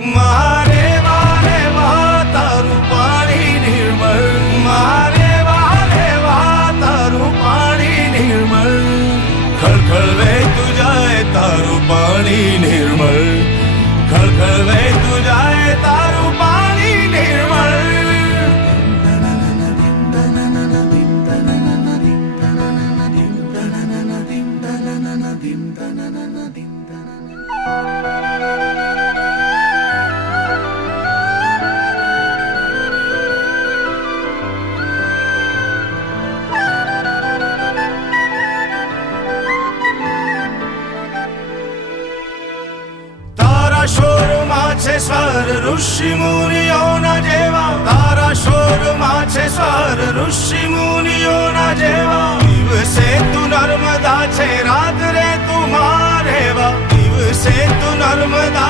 મારે વારે વાહ તારું પાણી નિર્મળ, મારે વારે વાહ તારું પાણી નિર્મળ, ખળખળ વહેતું જાય તારું પાણી નિર્મળ, ખળખળ વહેતું જાય તારું પાણી નિર્મળ. તારા શોરમાં છે સ્વર ઋષિ મુનિઓના જેવા, તારા શોરમાં છે સ્વર ઋષિ મુનિઓના જેવા, દિવસે તું નર્મદા છે રાત્રે તું મારેવા, દિવસે તું નર્મદા